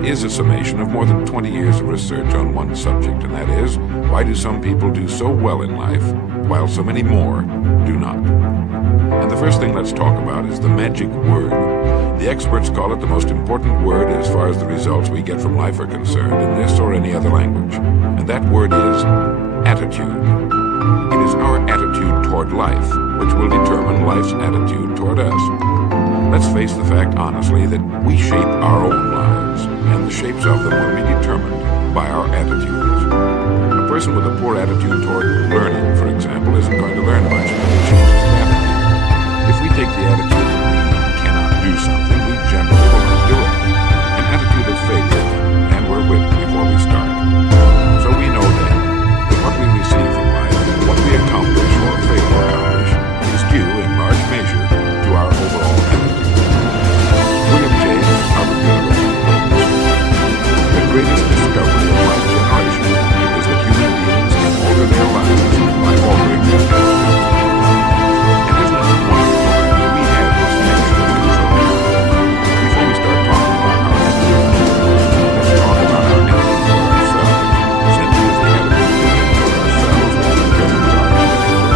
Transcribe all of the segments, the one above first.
It is a summation of more than 20 years of research on one subject, and that is, why do some people do so well in life, while so many more do not? And the first thing let's talk about is the magic word. The experts call it the most important word as far as the results we get from life are concerned in this or any other language. And that word is attitude. It is our attitude toward life which will determine life's attitude toward us. Let's face the fact honestly that we shape our own lives, and the shapes of them will be determined by our attitudes. A person with a poor attitude toward learning, for example, isn't going to learn much until he changes his attitude. If we take the attitude that we cannot do something, we generally will not do it. An attitude of failure, and we're whipped before we start. So we know then that what we receive from life, what we accomplish or fail to accomplish, is due in large measure to our overall attitude. William James, Harvard University, the greatest discovery of my generation is that human beings can alter their lives by altering their attitude. And isn't it wonderful that we have this measure of control? Before we start talking about our attitude, let's talk about our attitude toward ourselves, since it is the attitude we take toward ourselves which determines our attitude.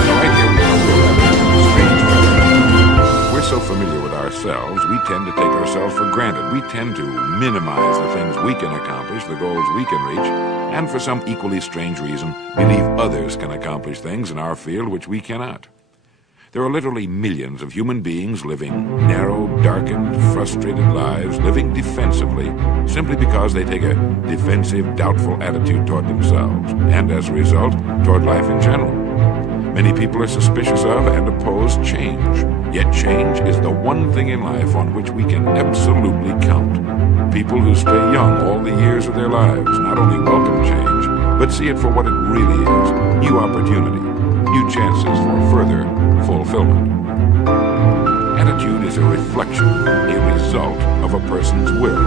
Now right here we know we're having a strange phenomenon. We're so familiar with ourselves, we tend to take ourselves for granted. We tend to minimize the things we can accomplish, the goals we can reach, and for some equally strange reason, believe others can accomplish things in our field which we cannot. There are literally millions of human beings living narrow, darkened, frustrated lives, living defensively, simply because they take a defensive, doubtful attitude toward themselves, and as a result, toward life in general. Many people are suspicious of and oppose change, yet change is the one thing in life on which we can absolutely count. People who stay young all the years of their lives not only welcome change, but see it for what it really is, new opportunity, new chances for further fulfillment. Attitude is a reflection, a result of a person's will.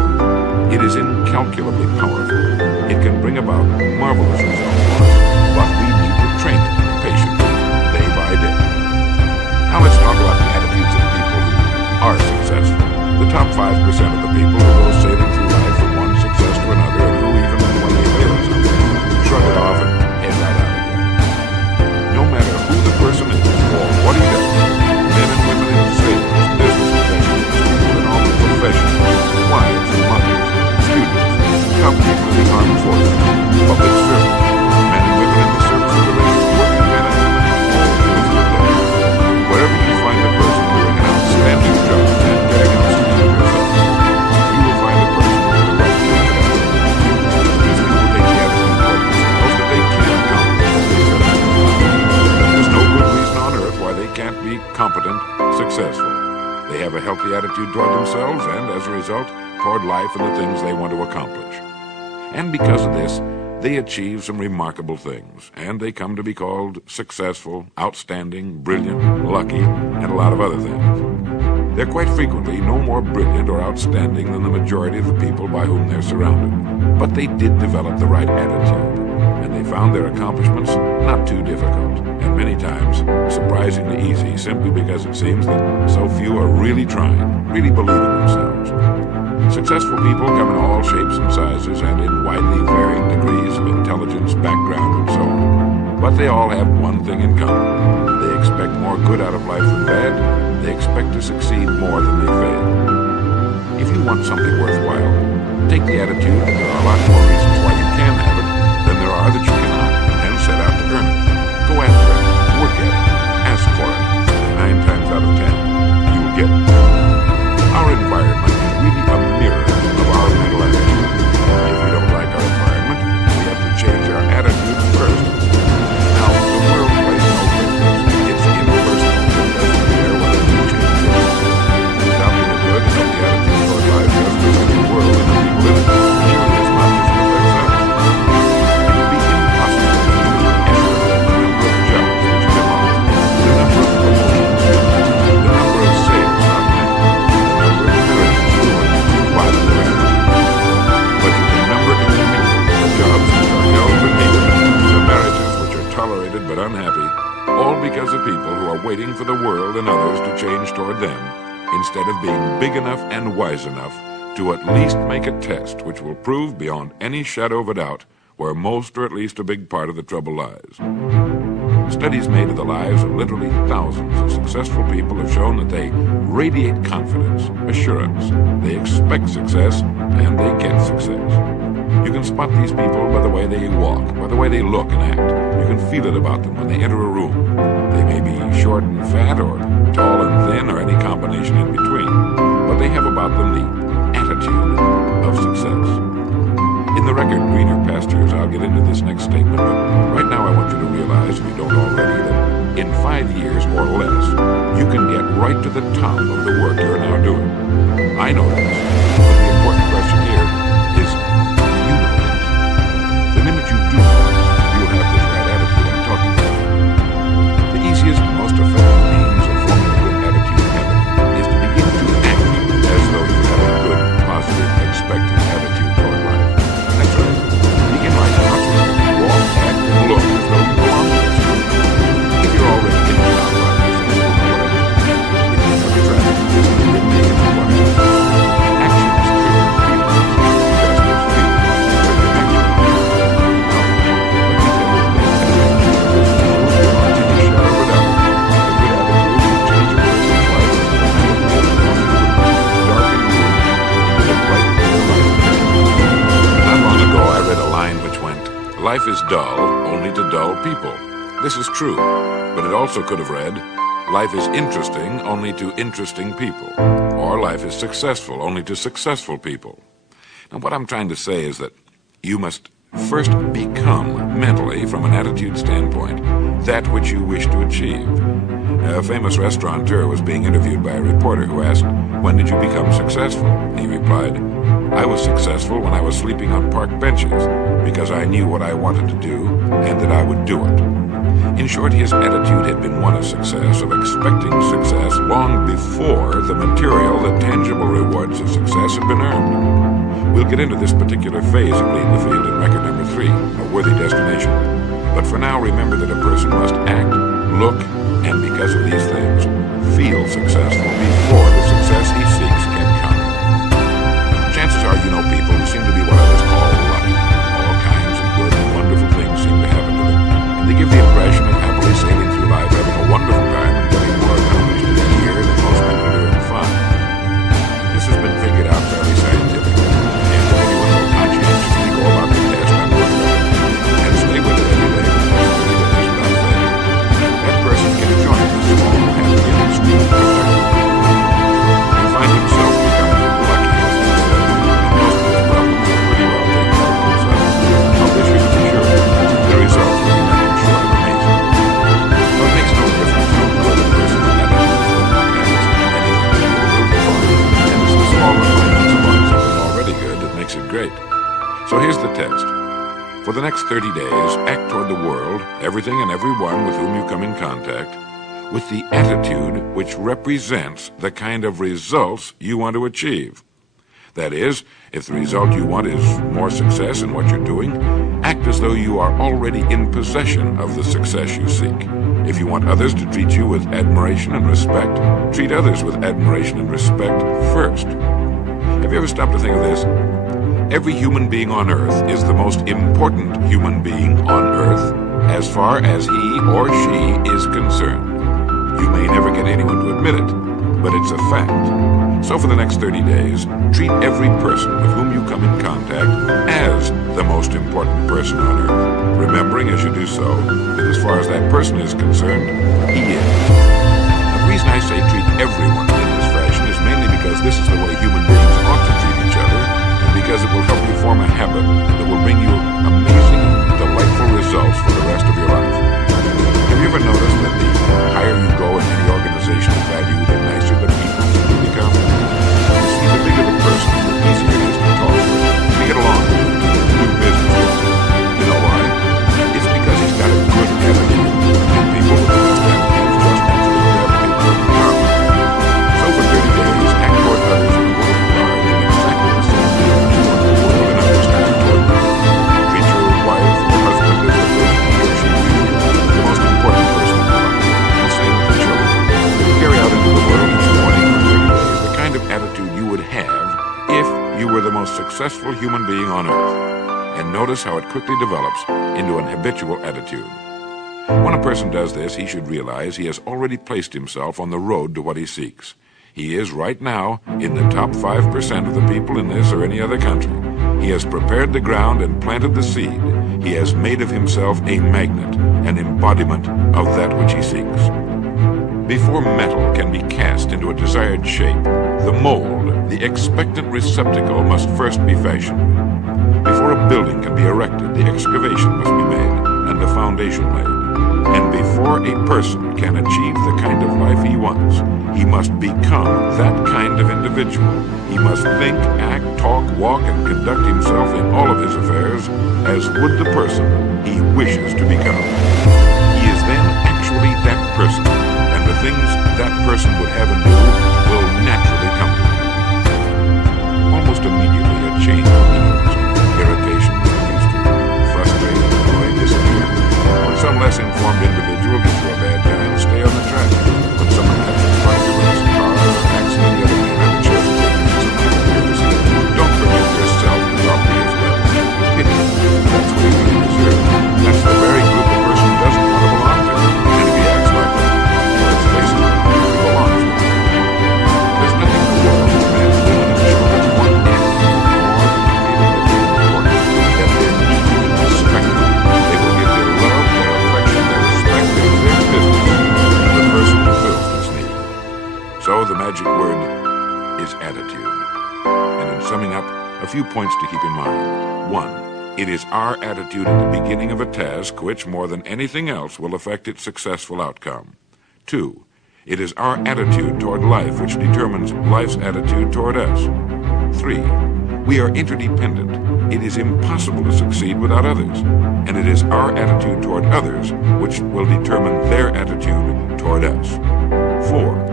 It is incalculably powerful. It can bring about marvelous results, but we need to train it patiently, day by day. Now let's talk about the attitudes of people who are successful. The top 5% of the people who go sailing through life from one success to another, and who even when they fail at something, shrug it off and head right out again. No matter who the person is or what he does, men and women in sales, business professionals, people in all the professions, wives and mothers, students, companies with the armed forces, public servants, men and women in the service of the race, working men and women in all fields of the day. Wherever you find a person doing an outstanding job and getting outstanding results, you will find a person with the right attitude. These people take the attitude toward themselves that they can accomplish what they set out to do. There's no good reason on earth why they can't be competent, successful. They have a healthy attitude toward themselves and, as a result, toward life and the things they want to accomplish. And because of this, they achieve some remarkable things, and they come to be called successful, outstanding, brilliant, lucky, and a lot of other things. They're quite frequently no more brilliant or outstanding than the majority of the people by whom they're surrounded. But they did develop the right attitude, and they found their accomplishments not too difficult, and many times surprisingly easy, simply because it seems that so few are really trying, really believe in themselves. Successful people come in all shapes and sizes and in widely varying degrees of intelligence, background, and so on. But they all have one thing in common. They expect more good out of life than bad. They expect to succeed more than they fail. If you want something worthwhile, take the attitude that there are a lot more reasons why you can have it than there are that you cannot, and set out to earn it. Go after it, work at it, ask for it, and 9 times out of 10, you will get it. Our environment is really a mirror of our mental attitude. If we don't like our environment, we have to change our attitude first. Now, the world plays no favorites. It's impersonal. It doesn't care whether we change it. Adopting a good, healthy attitude toward life does affect the world and the people in it, nearly as much as it affects us. It would be impossible to estimate the number of jobs which come out, the number of promotions, the number of sales not met, the number of marriages ruined by the attitude. But you can number in the millions the jobs which are held but needed, the marriages which are tolerated but unhappy, all because of people who are waiting for the world and others to change toward them, instead of being big enough and wise enough to at least make a test which will prove beyond any shadow of a doubt where most or at least a big part of the trouble lies. Studies made of the lives of literally thousands of successful people have shown that they radiate confidence, assurance, they expect success, and they get success. You can spot these people by the way they walk, by the way they look and act. You can feel it about them when they enter a room. They may be short and fat, or tall and thin, or any combination in between, but they have about them the attitude of success. In the record Greener Pastures, I'll get into this next statement, but right now I want you to realize, if you don't already, that in 5 years or less, you can get right to the top of the work you're now doing. I know this, but the important question here is, do you know this? The minute you do know it, you'll have this right attitude I'm talking about. The easiest and most effective means of forming a good attitude habit is to begin to act as though you have a good, positive, expectant attitude toward life. That's right. Begin by constantly walk, act, and look as though you belong to this group. If you're already in the outline, you'll know what I mean. If you never tried it, just admit me and what I mean. Actions trigger feelings, just as feelings trigger action. Now, let me tell you that attitude beyond any shadow of a doubt. A good attitude will change a person's life as a darkened room into the bright light. Not long ago, I read a line which went, "Life is dull only to dull people." This is true, but it also could have read, "Life is interesting only to interesting people," or "Life is successful only to successful people." Now, what I'm trying to say is that you must first become mentally, from an attitude standpoint, that which you wish to achieve. A famous restaurateur was being interviewed by a reporter who asked, "When did you become successful?" He replied, "I was successful when I was sleeping on park benches because I knew what I wanted to do and that I would do it." In short, his attitude had been one of success, of expecting success long before the material, the tangible rewards of success had been earned. We'll get into this particular phase of Lead the Field in record number 3, A Worthy Destination. But for now, remember that a person must act, look, and because of these things, feel successful before the success he seeks can come. Chances are you know people who seem to be what others call lucky. All kinds of good and wonderful things seem to happen to them, and they give the impression of happily sailing through life, having a wonderful time and getting more accomplished in a year than most people do in 5. This has been figured out fairly scientifically, and if anyone will conscientiously go about the test I'm going to and stay with it every day with the possibility that this without failure, that person can join the small, happy, and extreme productive. He'll find himself becoming lucky as himself, and most of his problems will pretty well take care of themselves. Of this you can be sure. The results will be nothing short of amazing. But it makes no difference how good a person's attitude is or not has anything to do with the fun, and it's the small refinements upon something already good that makes it great. So here's the test. For the next 30 days, act toward the world, everything and everyone with whom you come in contact, with the attitude which represents the kind of results you want to achieve. That is, if the result you want is more success in what you're doing, act as though you are already in possession of the success you seek. If you want others to treat you with admiration and respect, treat others with admiration and respect first. Have you ever stopped to think of this? Every human being on earth is the most important human being on earth as far as he or she is concerned. You may never get anyone to admit it, but it's a fact. So for the next 30 days, treat every person with whom you come in contact as the most important person on earth, remembering as you do so that as far as that person is concerned, he is. Now, the reason I say treat everyone in this fashion is mainly because this is the way human beings ought to treat each other, and because it will help you form a habit that will bring you amazing, delightful results for the rest of your life. Have you ever noticed that the higher you go in any organizational value, the nicer the people seem to become? You see, the bigger the person, the easier it is to talk to, to get along with, to do business with. You know why? It's because he's got a good attitude, and people with the best attitudes just naturally gravitate toward the power. So for 30 days, act toward others in the world you were the most successful human being on earth. And notice how it quickly develops into an habitual attitude. When a person does this, he should realize he has already placed himself on the road to what he seeks. He is right now in the top 5% of the people in this or any other country. He has prepared the ground and planted the seed. He has made of himself a magnet, an embodiment of that which he seeks. Before metal can be cast into a desired shape, the mold, the expectant receptacle, must first be fashioned. Before a building can be erected, the excavation must be made and the foundation laid. And before a person can achieve the kind of life he wants, he must become that kind of individual. He must think, act, talk, walk, and conduct himself in all of his affairs as would the person he wishes to become. He is then actually that person, and the things that person would have and do will naturally come to him. Almost immediately, a change begins. Irritation begins to frustrate, annoy, disappear. When some less informed individual gets through a bad time, stay on the track. When someone catches fire with his car or accident the other man, it shows that don't permit yourself to drop me as well. Pity. That's what he really deserves. That's the very group a person doesn't want to belong to. And if he acts like that, let's face it, he belongs with them. There's nothing in the world that men, women, and children want anything more than the feeling that they're important, that they're needed and respected. They will give their love, their affection, their respect, their business to the person who fills this need. So the magic word is attitude. And in summing up, a few points to keep in mind. 1. It is our attitude at the beginning of a task which, more than anything else, will affect its successful outcome. 2. It is our attitude toward life which determines life's attitude toward us. 3. We are interdependent. It is impossible to succeed without others. And it is our attitude toward others which will determine their attitude toward us. 4.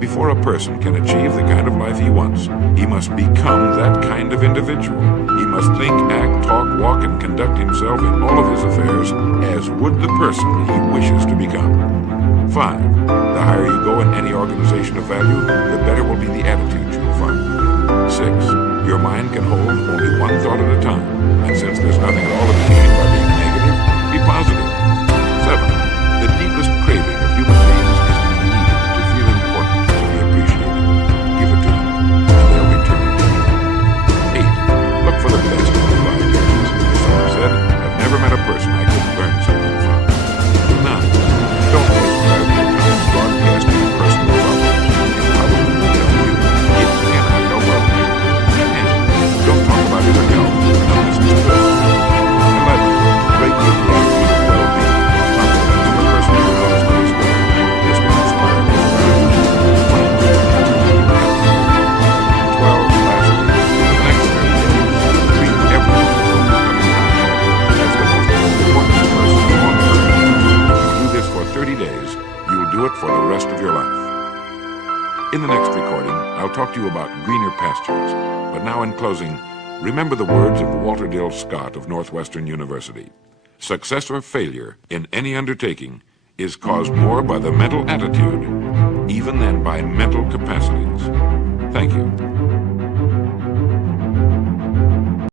Before a person can achieve the kind of life he wants, he must become that kind of individual. He must think, act, talk, walk, and conduct himself in all of his affairs as would the person he wishes to become. 5. The higher you go in any organization of value, the better will be the attitude you'll find. 6. Your mind can hold only one thought at a time, and since there's nothing at all to be gained by being negative, be positive. 7. The deepest craving of human beings is to be needed, to feel important, to be appreciated. Give it to them, and they'll return it to you. 8. Look for the best in the ideas. As someone said, I've never met a person I couldn't learn something from. 9. Don't waste valuable time broadcasting personal problems. It probably won't help you. It cannot help others. 10. Don't talk about your health unless it's good. 11. Rate your gratitude of well-being. Confidence in a person who knows what is good. This will inspire those around you. Find good in health. 12. Lastly, for the next 30 days, treat everyone who will come in contact as the most important person on earth. If you do this for 30 days, you'll do it for the rest of your life. In the next recording, I'll talk to you about greener pastures. But now in closing, remember the words of Walter Dill Scott of Northwestern University. Success or failure in any undertaking is caused more by the mental attitude even than by mental capacities. Thank you.